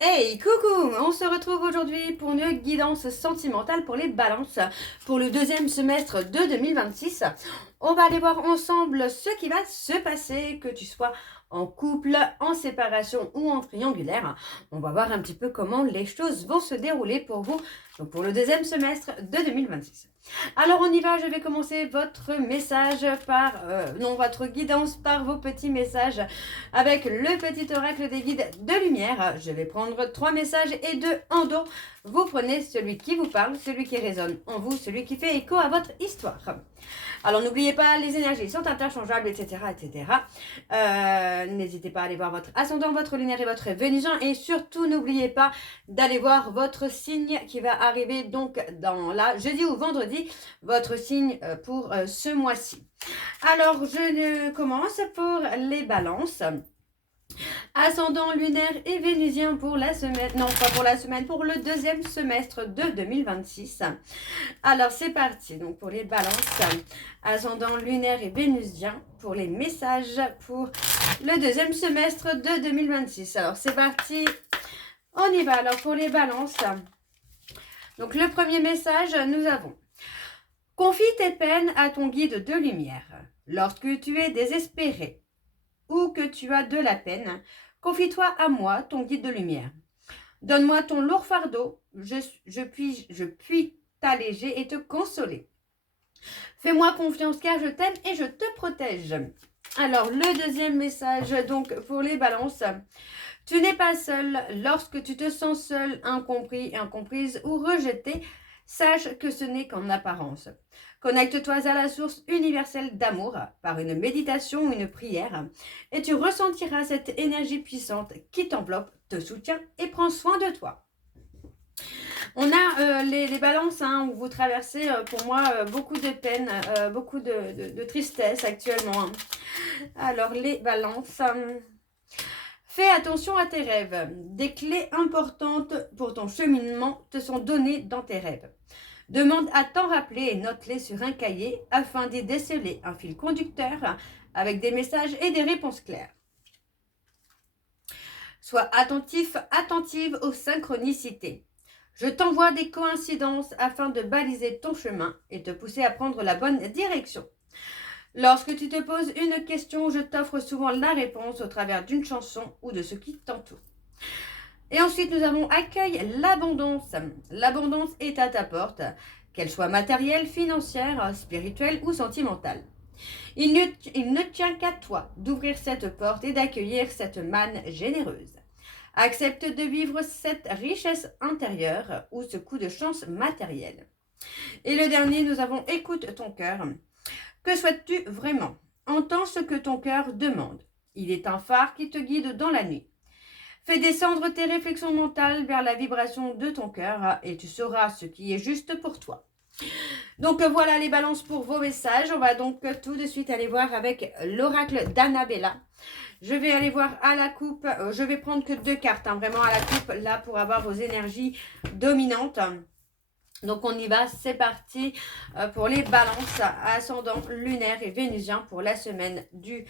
Hey, coucou! On se retrouve aujourd'hui pour une guidance sentimentale pour les balances pour le deuxième semestre de 2026. On va aller voir ensemble ce qui va se passer, que tu sois en couple, en séparation ou en triangulaire. On va voir un petit peu comment les choses vont se dérouler pour vous, donc pour le deuxième semestre de 2026. Alors on y va, je vais commencer votre message votre guidance par vos petits messages avec le petit oracle des guides de lumière. Je vais prendre 3 messages et 2 en dos. Vous prenez celui qui vous parle, celui qui résonne en vous, celui qui fait écho à votre histoire. Alors n'oubliez pas, les énergies sont interchangeables, etc. etc. N'hésitez pas à aller voir votre ascendant, votre lunaire et votre vénusien. Et surtout, n'oubliez pas d'aller voir votre signe qui va arriver donc dans la jeudi ou vendredi, votre signe pour ce mois-ci. Alors, je commence pour les balances. Ascendant lunaire et vénusien pour la semaine, non pas pour la semaine, pour le deuxième semestre de 2026. Alors c'est parti, donc pour les balances, ascendant lunaire et vénusien pour les messages pour le deuxième semestre de 2026. Alors c'est parti, on y va. Alors pour les balances, donc le premier message, nous avons: confie tes peines à ton guide de lumière. Lorsque tu es désespéré ou que tu as de la peine, confie-toi à moi, ton guide de lumière. Donne-moi ton lourd fardeau, je puis t'alléger et te consoler. Fais-moi confiance car je t'aime et je te protège. Alors, le deuxième message, donc pour les balances. Tu n'es pas seul lorsque tu te sens seul, incompris, incomprise ou rejeté. Sache que ce n'est qu'en apparence. Connecte-toi à la source universelle d'amour par une méditation ou une prière et tu ressentiras cette énergie puissante qui t'enveloppe, te soutient et prend soin de toi. On a les balances où vous traversez pour moi beaucoup de peine, beaucoup de tristesse actuellement. Alors les balances... Fais attention à tes rêves. Des clés importantes pour ton cheminement te sont données dans tes rêves. Demande à t'en rappeler et note-les sur un cahier afin d'y déceler un fil conducteur avec des messages et des réponses claires. Sois attentive aux synchronicités. Je t'envoie des coïncidences afin de baliser ton chemin et te pousser à prendre la bonne direction. Lorsque tu te poses une question, je t'offre souvent la réponse au travers d'une chanson ou de ce qui t'entoure. Et ensuite, nous avons accueille l'abondance. L'abondance est à ta porte, qu'elle soit matérielle, financière, spirituelle ou sentimentale. Il ne tient qu'à toi d'ouvrir cette porte et d'accueillir cette manne généreuse. Accepte de vivre cette richesse intérieure ou ce coup de chance matériel. Et le dernier, nous avons écoute ton cœur. Que souhaites-tu vraiment? Entends ce que ton cœur demande. Il est un phare qui te guide dans la nuit. Fais descendre tes réflexions mentales vers la vibration de ton cœur et tu sauras ce qui est juste pour toi. Donc voilà les balances pour vos messages. On va donc tout de suite aller voir avec l'oracle d'Annabella. Je vais aller voir à la coupe. Je vais prendre que 2 cartes, vraiment à la coupe, là, pour avoir vos énergies dominantes. Donc on y va, c'est parti pour les balances, ascendant lunaire et vénusien pour la semaine du...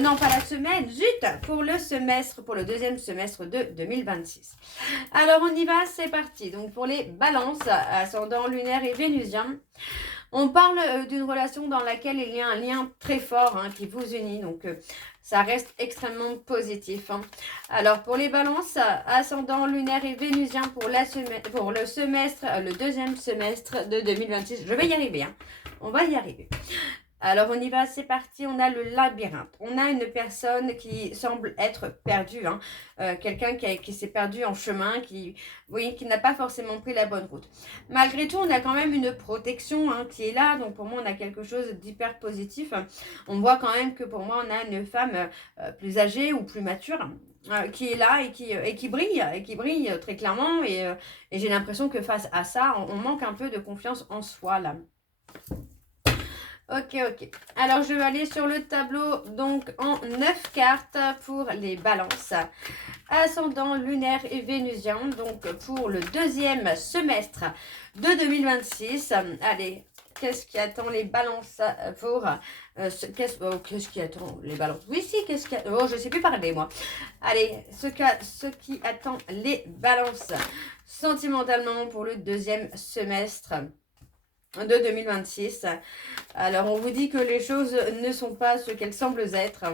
non, pas la semaine, zut, pour le semestre, pour le deuxième semestre de 2026. Alors on y va, c'est parti. Donc pour les balances, ascendant lunaire et vénusien, on parle d'une relation dans laquelle il y a un lien très fort qui vous unit. Donc ça reste extrêmement positif. Alors pour les balances, ascendant lunaire et vénusien pour le semestre, le deuxième semestre de 2026. Je vais y arriver. On va y arriver. Alors on y va, c'est parti, on a le labyrinthe. On a une personne qui semble être perdue, quelqu'un qui s'est perdu en chemin, qui n'a pas forcément pris la bonne route. Malgré tout, on a quand même une protection qui est là, donc pour moi on a quelque chose d'hyper positif. On voit quand même que pour moi on a une femme plus âgée ou plus mature, qui est là et qui brille très clairement, et j'ai l'impression que face à ça, on manque un peu de confiance en soi là. Ok. Alors, je vais aller sur le tableau, donc en 9 cartes pour les balances. Ascendant lunaire et vénusien, donc pour le deuxième semestre de 2026. Allez, Qu'est-ce qui attend les balances pour... qu'est-ce qui attend les balances? Oui, si, qu'est-ce qui... Oh, je sais plus parler, moi. Allez, ce qui attend les balances sentimentalement pour le deuxième semestre de 2026. Alors, on vous dit que les choses ne sont pas ce qu'elles semblent être.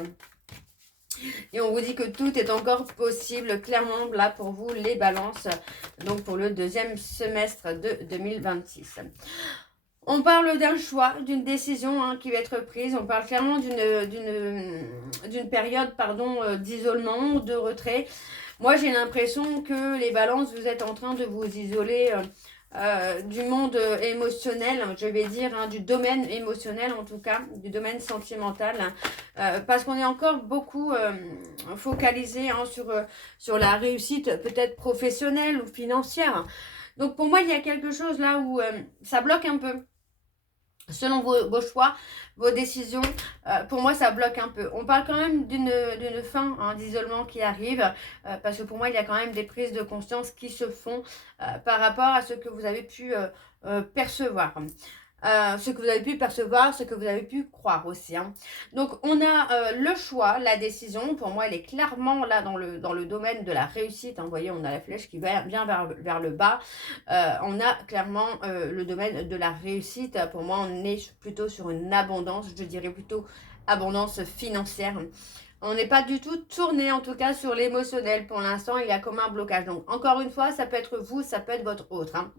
Et on vous dit que tout est encore possible, clairement, là, pour vous, les balances. Donc, pour le deuxième semestre de 2026. On parle d'un choix, d'une décision hein, qui va être prise. On parle clairement d'une période d'isolement, de retrait. Moi, j'ai l'impression que les balances, vous êtes en train de vous isoler du monde émotionnel, je vais dire, hein, du domaine émotionnel en tout cas, du domaine sentimental, parce qu'on est encore beaucoup focalisé hein, sur la réussite peut-être professionnelle ou financière. Donc pour moi, il y a quelque chose là où ça bloque un peu. Selon vos choix, vos décisions, pour moi, ça bloque un peu. On parle quand même d'une fin hein, d'isolement qui arrive, parce que pour moi, il y a quand même des prises de conscience qui se font par rapport à ce que vous avez pu percevoir. Ce que vous avez pu percevoir, ce que vous avez pu croire aussi. Hein. Donc, on a le choix, la décision. Pour moi, elle est clairement là dans le domaine de la réussite. Hein. Vous voyez, on a la flèche qui va bien vers le bas. On a clairement le domaine de la réussite. Pour moi, on est plutôt sur une abondance. Je dirais plutôt abondance financière. On n'est pas du tout tourné, en tout cas, sur l'émotionnel. Pour l'instant, il y a comme un blocage. Donc, encore une fois, ça peut être vous, ça peut être votre autre. Hein.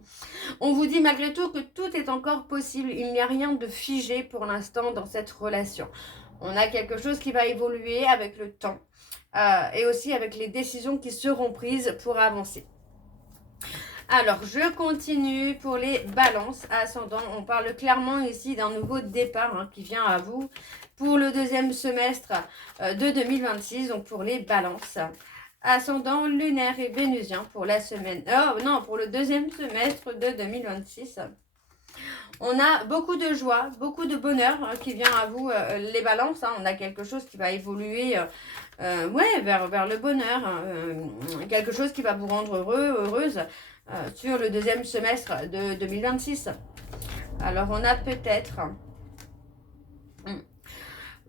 On vous dit malgré tout que tout est encore possible. Il n'y a rien de figé pour l'instant dans cette relation. On a quelque chose qui va évoluer avec le temps et aussi avec les décisions qui seront prises pour avancer. Alors, je continue pour les balances ascendants. On parle clairement ici d'un nouveau départ hein, qui vient à vous pour le deuxième semestre de 2026, donc pour les balances. Ascendant lunaire et vénusien pour la semaine. Oh non, pour le deuxième semestre de 2026. On a beaucoup de joie, beaucoup de bonheur hein, qui vient à vous, les balances. Hein. On a quelque chose qui va évoluer vers le bonheur. Hein, quelque chose qui va vous rendre heureux, heureuse sur le deuxième semestre de 2026. Alors, on a peut-être...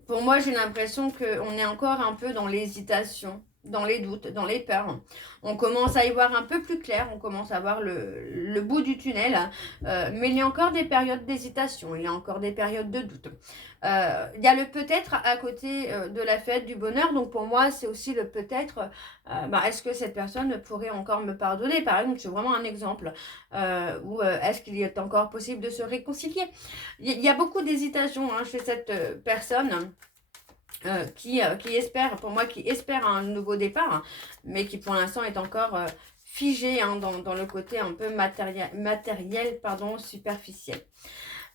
Pour moi, j'ai l'impression qu'on est encore un peu dans l'hésitation, dans les doutes, dans les peurs. On commence à y voir un peu plus clair, on commence à voir le bout du tunnel, mais il y a encore des périodes d'hésitation, il y a encore des périodes de doute. Il y a le peut-être à côté de la fête du bonheur, donc pour moi c'est aussi le peut-être, est-ce que cette personne pourrait encore me pardonner, par exemple, c'est vraiment un exemple, ou est-ce qu'il est encore possible de se réconcilier. Il y a beaucoup d'hésitation hein, chez cette personne. Qui espère, pour moi, qui espère un nouveau départ, hein, mais qui pour l'instant est encore figé hein, dans le côté un peu matériel, superficiel.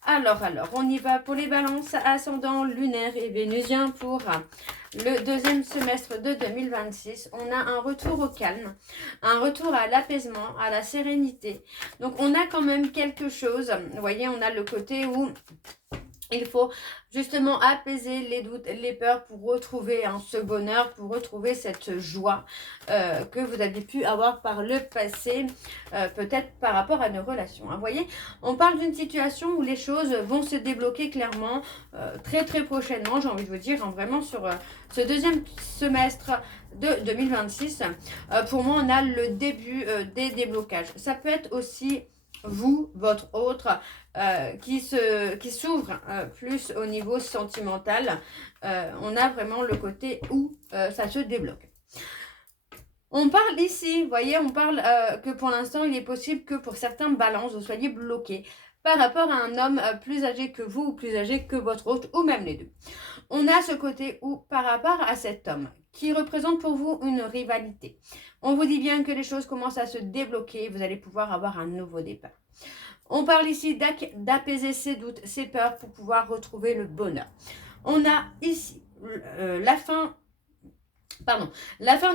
Alors, on y va pour les balances ascendant lunaire et vénusien pour le deuxième semestre de 2026. On a un retour au calme, un retour à l'apaisement, à la sérénité. Donc, on a quand même quelque chose. Vous voyez, on a le côté où... il faut justement apaiser les doutes, les peurs pour retrouver hein, ce bonheur, pour retrouver cette joie que vous avez pu avoir par le passé, peut-être par rapport à nos relations. Hein. Vous voyez, on parle d'une situation où les choses vont se débloquer clairement très très prochainement, j'ai envie de vous dire, hein, vraiment sur ce deuxième semestre de 2026. Pour moi, on a le début des déblocages. Ça peut être aussi... vous, votre autre, qui s'ouvre plus au niveau sentimental, on a vraiment le côté où ça se débloque. On parle ici, vous voyez, on parle que pour l'instant, il est possible que pour certains balances, vous soyez bloqués par rapport à un homme plus âgé que vous ou plus âgé que votre autre, ou même les deux. On a ce côté où, par rapport à cet homme, qui représente pour vous une rivalité, on vous dit bien que les choses commencent à se débloquer, vous allez pouvoir avoir un nouveau départ. On parle ici d'apaiser ses doutes, ses peurs pour pouvoir retrouver le bonheur. On a ici la fin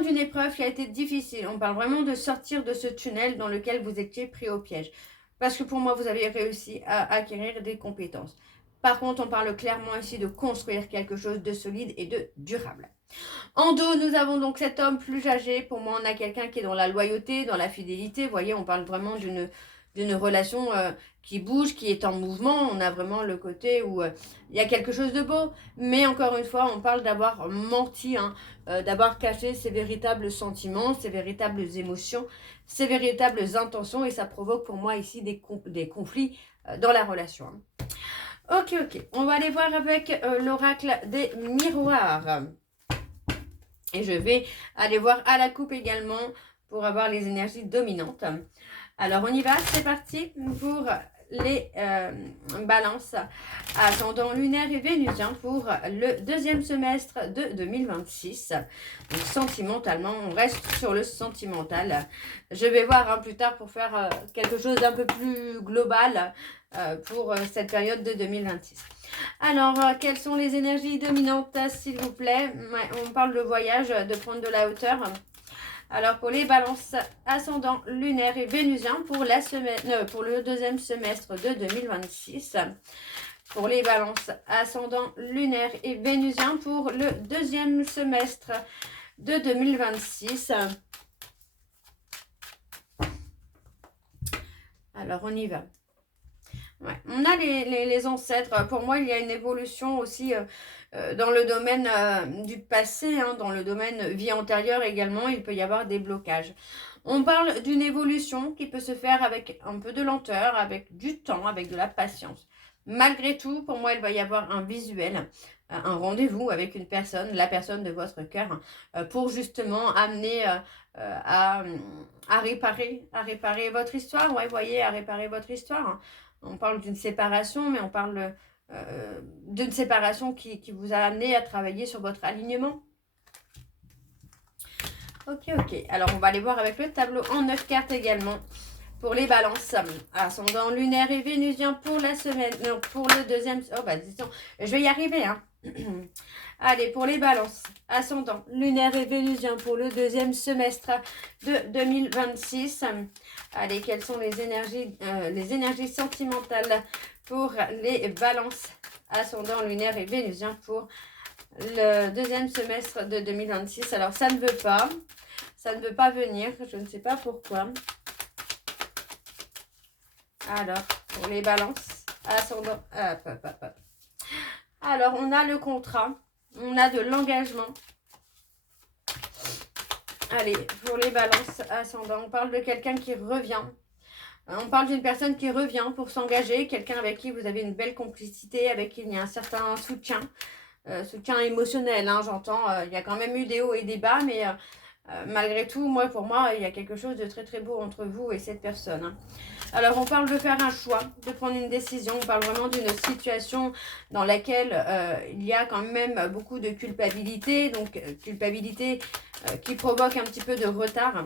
d'une épreuve qui a été difficile. On parle vraiment de sortir de ce tunnel dans lequel vous étiez pris au piège. Parce que pour moi, vous avez réussi à acquérir des compétences. Par contre, on parle clairement ici de construire quelque chose de solide et de durable. En dos, nous avons donc cet homme plus âgé. Pour moi, on a quelqu'un qui est dans la loyauté, dans la fidélité. Vous voyez, on parle vraiment d'une relation qui bouge, qui est en mouvement. On a vraiment le côté où il y a quelque chose de beau. Mais encore une fois, on parle d'avoir menti, hein, d'avoir caché ses véritables sentiments, ses véritables émotions, ses véritables intentions. Et ça provoque pour moi ici des conflits dans la relation. Ok, on va aller voir avec l'oracle des miroirs. Et je vais aller voir à la coupe également pour avoir les énergies dominantes. Alors, on y va, c'est parti pour les balances ascendant lunaire et vénusien pour le deuxième semestre de 2026. Donc, sentimentalement, on reste sur le sentimental. Je vais voir hein, plus tard pour faire quelque chose d'un peu plus global pour cette période de 2026. Alors, quelles sont les énergies dominantes, s'il vous plaît? On parle de voyage, de prendre de la hauteur. Alors, pour les balances ascendant lunaire et vénusien pour, pour le deuxième semestre de 2026. Pour les balances ascendant lunaire et vénusien pour le deuxième semestre de 2026. Alors, on y va. Ouais. On a les ancêtres. Pour moi, il y a une évolution aussi dans le domaine du passé, hein, dans le domaine vie antérieure également. Il peut y avoir des blocages. On parle d'une évolution qui peut se faire avec un peu de lenteur, avec du temps, avec de la patience. Malgré tout, pour moi, il va y avoir un visuel, un rendez-vous avec une personne, la personne de votre cœur, pour justement amener à réparer votre histoire. Ouais, vous voyez, à réparer votre histoire. Hein. On parle d'une séparation, mais on parle d'une séparation qui vous a amené à travailler sur votre alignement. Ok. Alors, on va aller voir avec le tableau en 9 cartes également. Pour les balances, ascendant lunaire et vénusien pour la semaine, non, pour le deuxième, oh bah disons, je vais y arriver, hein. Allez, pour les balances, ascendant lunaire et vénusien pour le deuxième semestre de 2026. Allez, quelles sont les énergies sentimentales pour les balances, ascendant lunaire et vénusien pour le deuxième semestre de 2026. Alors, ça ne veut pas venir, je ne sais pas pourquoi. Alors, pour les balances, ascendant, hop. Alors, on a le contrat, on a de l'engagement. Allez, pour les balances, ascendant, on parle de quelqu'un qui revient. On parle d'une personne qui revient pour s'engager, quelqu'un avec qui vous avez une belle complicité, avec qui il y a un certain soutien, soutien émotionnel, hein, j'entends. Il y a quand même eu des hauts et des bas, mais malgré tout, pour moi, il y a quelque chose de très très beau entre vous et cette personne. Hein. Alors, on parle de faire un choix, de prendre une décision. On parle vraiment d'une situation dans laquelle il y a quand même beaucoup de culpabilité. Donc, culpabilité qui provoque un petit peu de retard.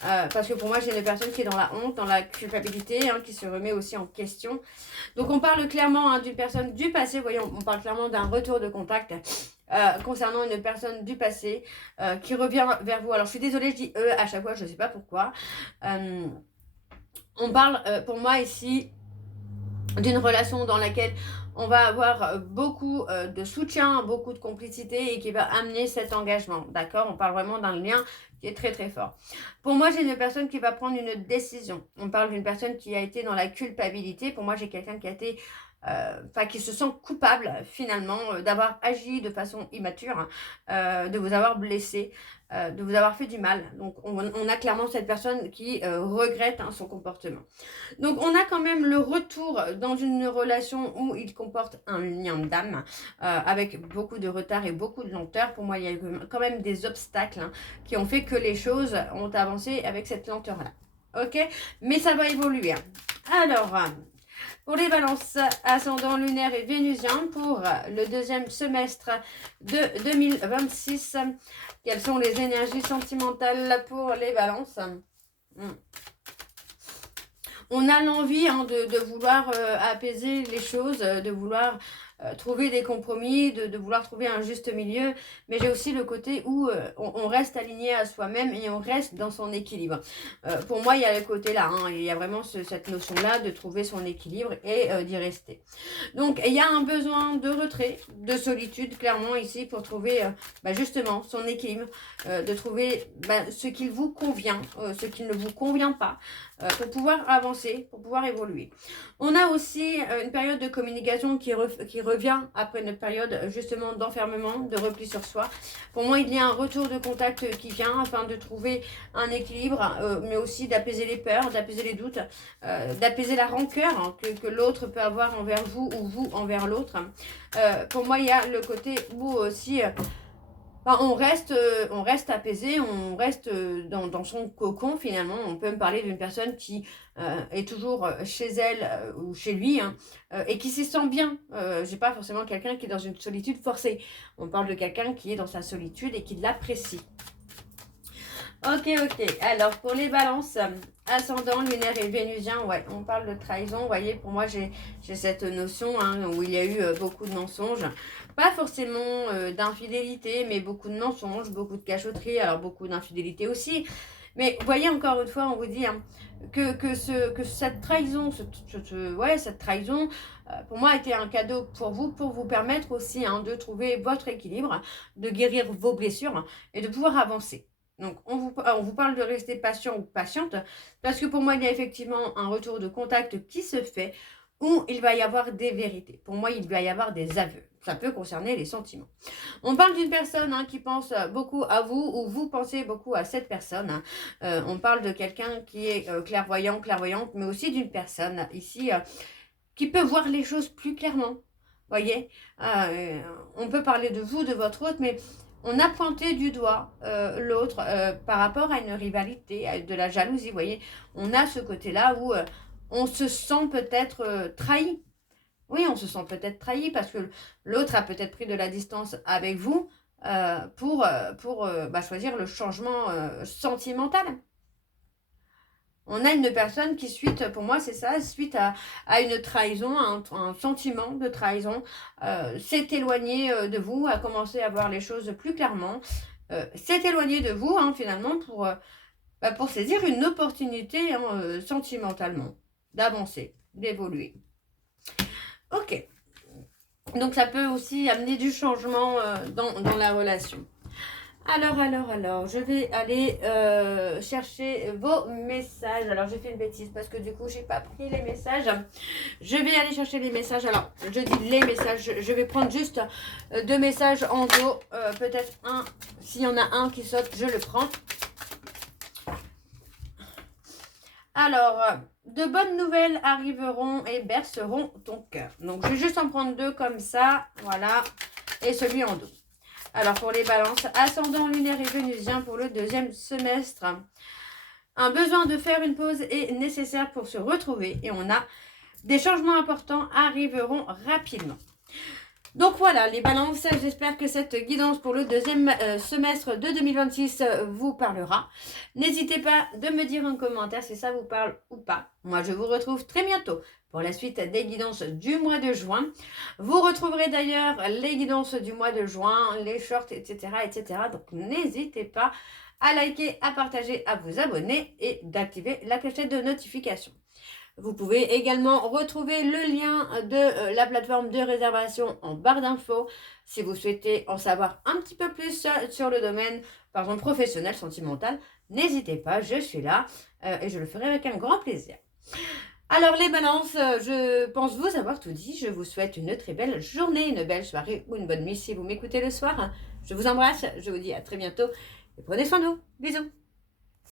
Parce que pour moi, j'ai une personne qui est dans la honte, dans la culpabilité, hein, qui se remet aussi en question. Donc, on parle clairement hein, d'une personne du passé. Voyons, on parle clairement d'un retour de contact concernant une personne du passé qui revient vers vous. Alors, je suis désolée, je dis à chaque fois, je ne sais pas pourquoi. On parle pour moi ici d'une relation dans laquelle on va avoir beaucoup de soutien, beaucoup de complicité et qui va amener cet engagement. D'accord? On parle vraiment d'un lien qui est très très fort. Pour moi, j'ai une personne qui va prendre une décision. On parle d'une personne qui a été dans la culpabilité. Pour moi, j'ai quelqu'un qui a été... qui se sent coupable finalement d'avoir agi de façon immature, de vous avoir blessé, de vous avoir fait du mal. Donc on a clairement cette personne qui regrette hein, son comportement. Donc on a quand même le retour dans une relation où il comporte un lien d'âme avec beaucoup de retard et beaucoup de lenteur. Pour moi, il y a quand même des obstacles hein, qui ont fait que les choses ont avancé avec cette lenteur-là. Ok? Mais ça va évoluer. Alors... pour les balances, ascendant lunaire et vénusien pour le deuxième semestre de 2026, quelles sont les énergies sentimentales pour les balances? On a l'envie hein, de vouloir apaiser les choses, de vouloir trouver des compromis, de vouloir trouver un juste milieu, mais j'ai aussi le côté où on reste aligné à soi-même et on reste dans son équilibre. Pour moi, il y a le côté là, hein, il y a vraiment cette notion-là de trouver son équilibre et d'y rester. Donc, il y a un besoin de retrait, de solitude, clairement, ici, pour trouver justement son équilibre, de trouver ce qui vous convient, ce qui ne vous convient pas, pour pouvoir avancer, pour pouvoir évoluer. On a aussi une période de communication qui revient après notre période justement d'enfermement, de repli sur soi. Pour moi, il y a un retour de contact qui vient afin de trouver un équilibre, mais aussi d'apaiser les peurs, d'apaiser les doutes, d'apaiser la rancœur hein, que l'autre peut avoir envers vous ou vous envers l'autre. Pour moi, il y a le côté où aussi... on reste apaisé, on reste dans son cocon finalement. On peut me parler d'une personne qui est toujours chez elle ou chez lui hein, et qui s'y sent bien. J'ai pas forcément quelqu'un qui est dans une solitude forcée. On parle de quelqu'un qui est dans sa solitude et qui l'apprécie. Ok. Alors, pour les balances, ascendant, lunaire et vénusien, ouais, on parle de trahison. Vous voyez, pour moi, j'ai cette notion hein, où il y a eu beaucoup de mensonges. Pas forcément d'infidélité, mais beaucoup de mensonges, beaucoup de cachotterie, alors beaucoup d'infidélité aussi. Mais vous voyez, encore une fois, on vous dit hein, que cette trahison, cette trahison, pour moi, a été un cadeau pour vous permettre aussi hein, de trouver votre équilibre, de guérir vos blessures et de pouvoir avancer. Donc, on vous parle de rester patient ou patiente, parce que pour moi, il y a effectivement un retour de contact qui se fait, où il va y avoir des vérités. Pour moi, il va y avoir des aveux. Ça peut concerner les sentiments. On parle d'une personne hein, qui pense beaucoup à vous, ou vous pensez beaucoup à cette personne. On parle de quelqu'un qui est clairvoyante, mais aussi d'une personne ici qui peut voir les choses plus clairement. Voyez, on peut parler de vous, de votre autre, mais on a pointé du doigt l'autre par rapport à une rivalité, à de la jalousie. Voyez, on a ce côté-là où on se sent peut-être trahi. Oui, on se sent peut-être trahi parce que l'autre a peut-être pris de la distance avec vous pour choisir le changement sentimental. On a une personne qui, pour moi, c'est ça, suite à une trahison, un sentiment de trahison, s'est éloigné de vous, a commencé à voir les choses plus clairement, s'est éloigné de vous, hein, finalement, pour saisir une opportunité hein, sentimentalement, d'avancer, d'évoluer. Ok. Donc, ça peut aussi amener du changement dans la relation. Alors, je vais aller chercher vos messages. Alors, j'ai fait une bêtise parce que du coup, j'ai pas pris les messages. Je vais aller chercher les messages. Alors, je dis les messages. Je vais prendre juste 2 messages en dos. Peut-être un. S'il y en a un qui saute, je le prends. Alors, de bonnes nouvelles arriveront et berceront ton cœur. Donc, je vais juste en prendre 2 comme ça. Voilà. Et celui en dos. Alors, pour les balances, ascendant lunaire et vénusien pour le 2e semestre. Un besoin de faire une pause est nécessaire pour se retrouver. Et on a des changements importants arriveront rapidement. Donc voilà, les balances, j'espère que cette guidance pour le 2e semestre de 2026 vous parlera. N'hésitez pas de me dire en commentaire si ça vous parle ou pas. Moi, je vous retrouve très bientôt pour la suite des guidances du mois de juin. Vous retrouverez d'ailleurs les guidances du mois de juin, les shorts, etc. Donc, n'hésitez pas à liker, à partager, à vous abonner et d'activer la clochette de notification. Vous pouvez également retrouver le lien de la plateforme de réservation en barre d'infos si vous souhaitez en savoir un petit peu plus sur le domaine, par exemple professionnel, sentimental. N'hésitez pas, je suis là et je le ferai avec un grand plaisir. Alors les balances, je pense vous avoir tout dit. Je vous souhaite une très belle journée, une belle soirée ou une bonne nuit si vous m'écoutez le soir. Je vous embrasse, je vous dis à très bientôt et prenez soin de vous. Bisous.